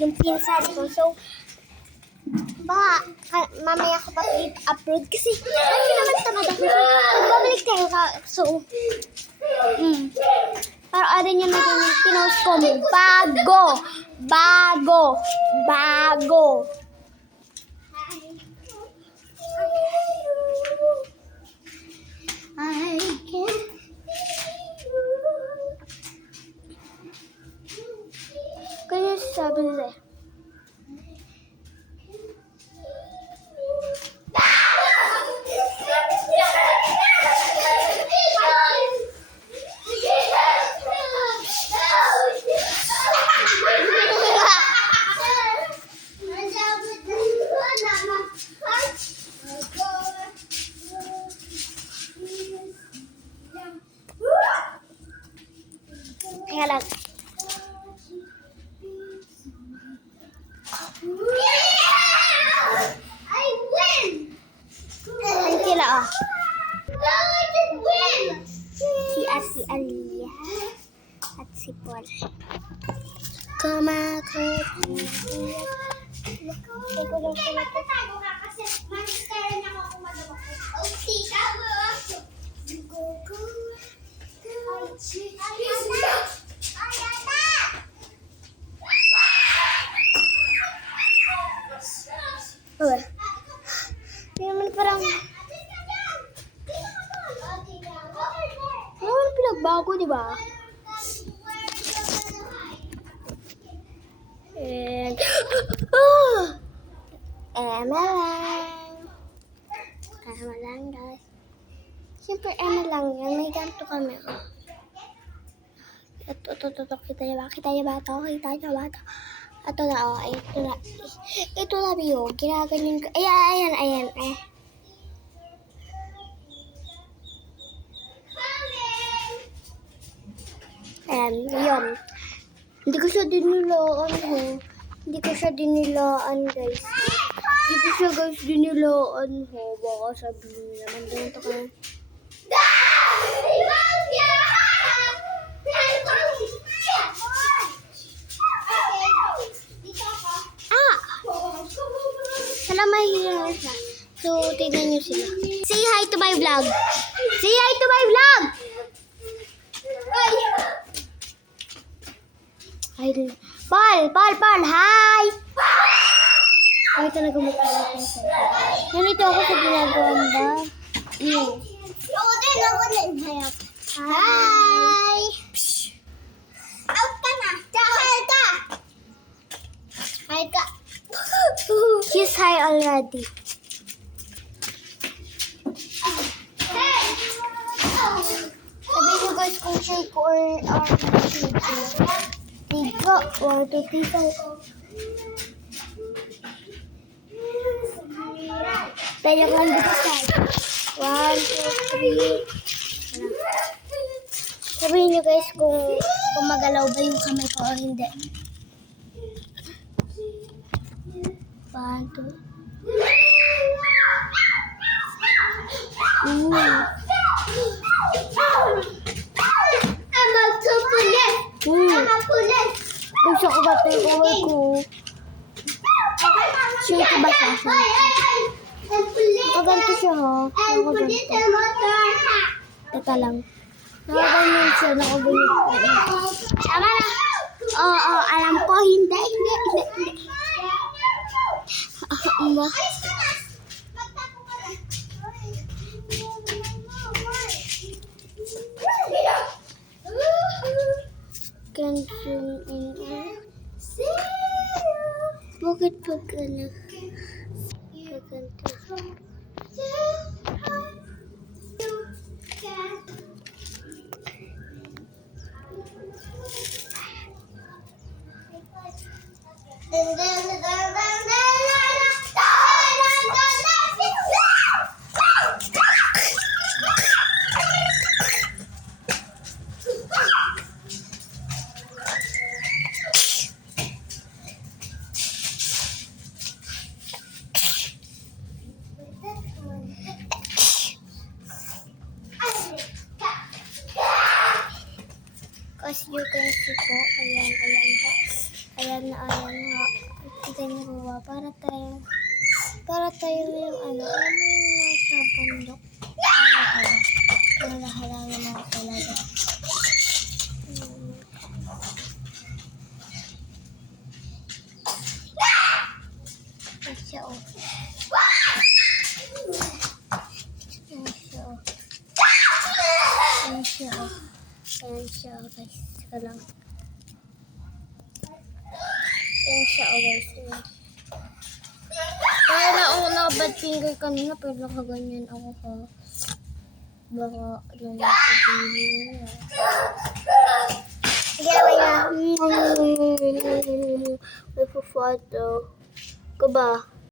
yung pinsan ko. So, baka mamaya ko pa i-upload kasi hindi naman tamad ako. Magbabalik tayo ka. So, para ano nyo natin yung pinost ko. Bago. I can't. Kaya sabi nila eh. Kaya lang. I win! Ang kila oh. No, I didn't win! Si Alia at si Paul. Kumakot. Nagtatago ka kasi mag-stare na ako kumadabak. Oh, tika mo. Okay. Hindi naman parang... Ano naman pinagbago, di ba? And... Emma lang, guys. Siyempre, Emma lang yan. May ganito kami, oh. Ito. Kita niyo ba ito? Ito na, oh. Ito na, Bio. Ginaganyan ko. Ayan. Ayan, yun. Hindi ko siya dinilaan, guys. Baka sabihin niyo naman. Ganito ka. Wala mahihirang siya. So, tignan nyo sila. Say hi to my vlog! Hi! Paul! Hi! Ay, talaga mukha natin sa nandito ako sa ginagawa ba? Ako din. Hi! Out ka na! Hi ka! Kiss hi already. Sabi nyo guys kung shake or shake. Tiga. 1, 2, 3, 4. Tayo ko lang dito sa 1, 2, 3. Sabihin nyo guys kung magalaw ba yung kamay ko o hindi. 1, 2. I'm a police. Gusto ko ba ito yung uwi ko? Sure ko ba siya? Nakaganto siya ha. Teka lang. Nakaganyan siya. Tama na. Oo, alam ko. Hindi. Cancel in bakit pag ano as you can see po, ayan po. Ayan na, kita niyo po ba? Para tayo na yung ano, alam mo yung nasa bundok. Halahala na talaga. Ayan siya, oh. Ayan siya, oh. Ayan siya, oh. Ayan siya, oh, guys. Saka lang. Ayan siya, oh, guys. Ayan. Kaya na ako naka-bad finger kanina, pero nakaganyan ako ha. Baka sabihin niya. Kaya may po photo. Ko ba?